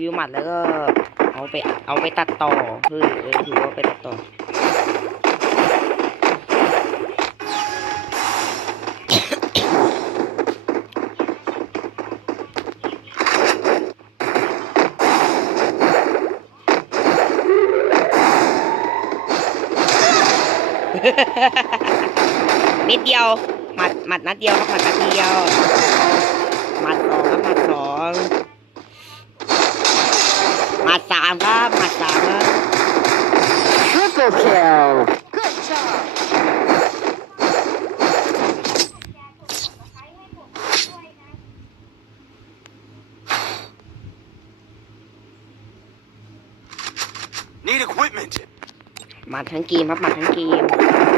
วิวหมัดแล้วก็เอาไปเอาไปตัดต่อคือเออถือว่าไปตัดต่อนิดเดียว หมัดหมัดนัดเดียวครับหมัดนัดเดียว หมัดสองครับหมัดสองหมัดสามครับหมัดสามครับ Triple kill. Good job. หมัดทั้งเกมครับหมัดทั้งเกม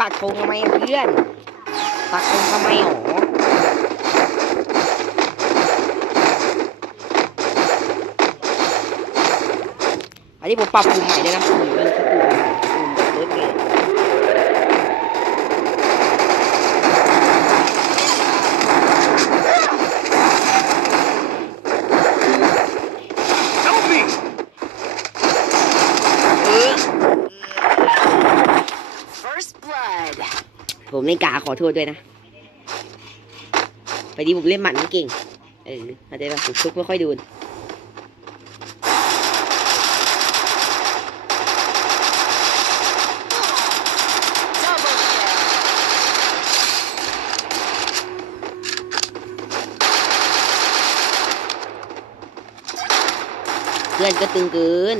ปากธงทำไมเพื่อน ปากธงทำไมหรออันนี้ผมปรับปรุงใหม่ด้วยนะปุ่มเป็นสปุ่มปุ่มแบบเลิศเลย เออ First blood. ผมเล่นกาขอโทษด้วยนะไปดีผมเล่นหมันไม่เก่ง เออเข้าใจป่ะผมชุกไม่ค่อยดูน Double kill. เพื่อนก็ตึงเกิน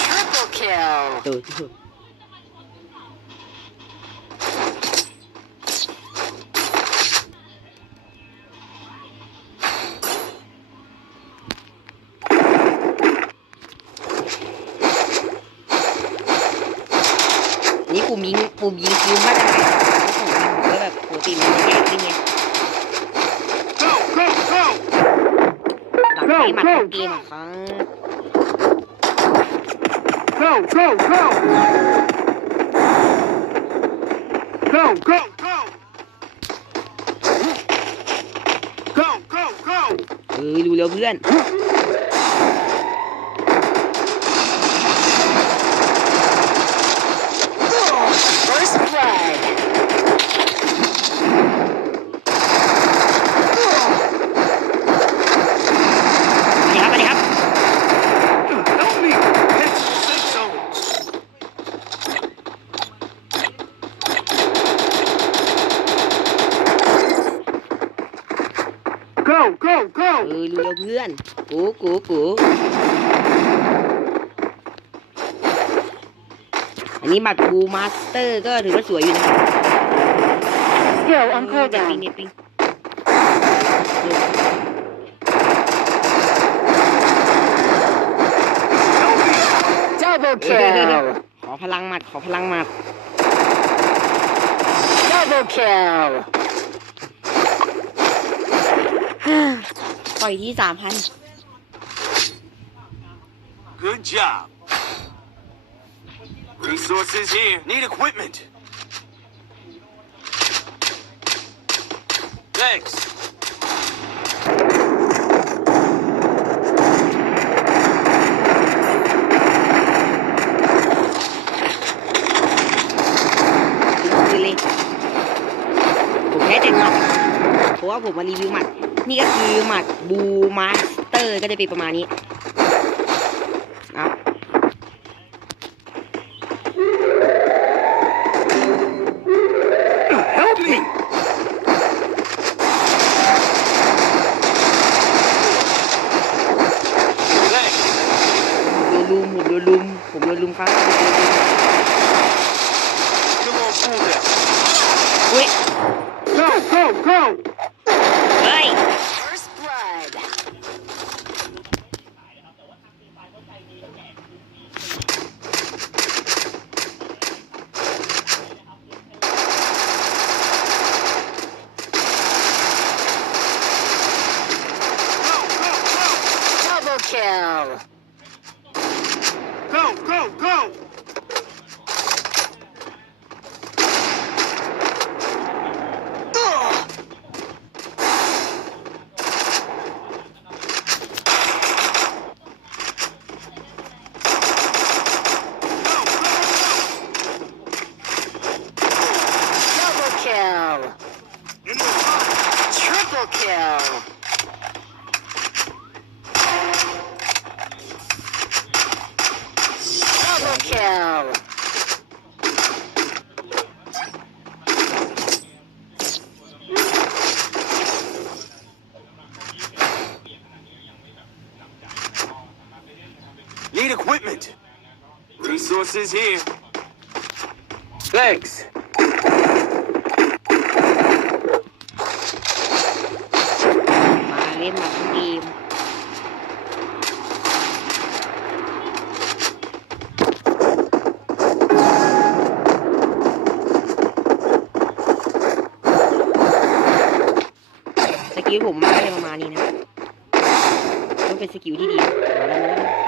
Triple ปุ่มยิงปุ่มยิงคิวมาจากไหนผมก็แบบปกติมันจะแย่ขึ้นไงหลังใช้หมัดเข้าเกมครับ Go, go, go! Go, go, go! Go, go, go! เออรู้แล้วเพื่อน First blood. สวัสดีครับสวัสดีครับ Help me! That's safe zone. Go, go, เอ go! อรู้แล้วเพื่อนกูกูกูอันนี้บัตรกูมาสเตอร์ก็ถือว่าสวยอยู่นะ Skill on เออเน็ตปิง cooldown. เน็ตปิง Double เออเดี๋ยวเดี๋ยวเดี๋ยว kill. ขอพลังหมัดขอพลังหมัด Double kill. ปล่อยที่สามพัน Good job. Resources here. Need equipment. Thanks. คือเลยผมแค่แต่หมัดเพราะว่าผมมารีวิวหมัด นี่ก็คือหมัดบูมาสเตอร์ก็จะเป็นประมาณนี้เอา Help me! โดนลุมผมโดนลุมผมโดนลุมครับ Come on, cool down. อุ้ย Go, go, go! เฮ้ย First blood. Go, go, Double kill. go! Go, go! Ugh! Go, go, Double kill. go! In the front! Triple kill. Double kill. Need equipment. Resources here. Thanks. มาเล่นมาทั้งเกมสกิลผมมาได้ประมาณนี้นะต้องเป็นสกิลที่ดีเอาแล้ว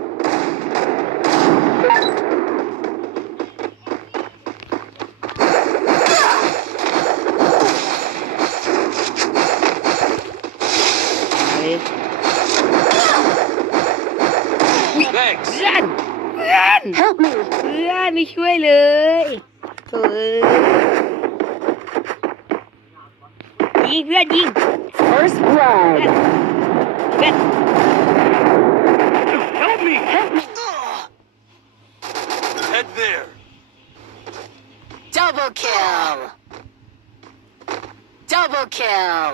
อน Help me. เพื่อนไม่ช่วยเลยโถ่เอ้ยยิงเพื่อนยิง First blood. เพื่อน Help me! Help me. Head there. Double kill. Double kill.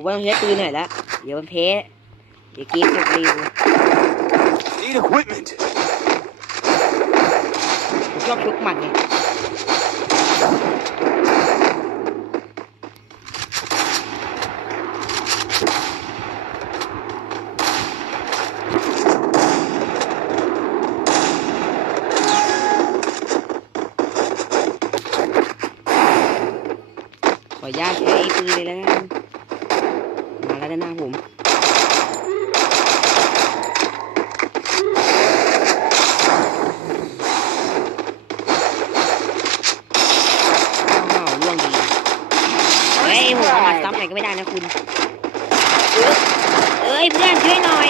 ผมว่าต้องใช้ปืนหน่อยละเดี๋ยวมันแพ้เดี๋ยวเกมจบเร็ว Need equipment. ผมชอบชกหมัดไงขออนุญาตใช้ปืนเลยแล้วกันมาแล้ว ด้านหน้าผมอ้าวล่วงดีเฮ้ยผมเอามาซ้ำไหนก็ไม่ได้นะคุณเอ้ยเพื่อนช่วยหน่อย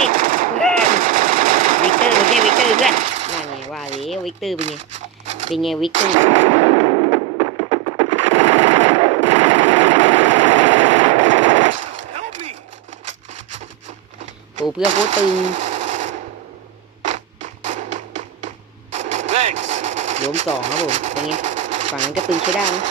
วิกเตอร์ไม่ใช่วิกเตอร์เพื่อนนั่นไงว่าแล้ววิกเตอร์เป็นไง เป็นไงวิกเตอร์ โอ้เพื่อนโคตรตึง Thanks. โยมสองครับผมเป็นไงฝั่งนั้นก็ตึงใช้ได้นะ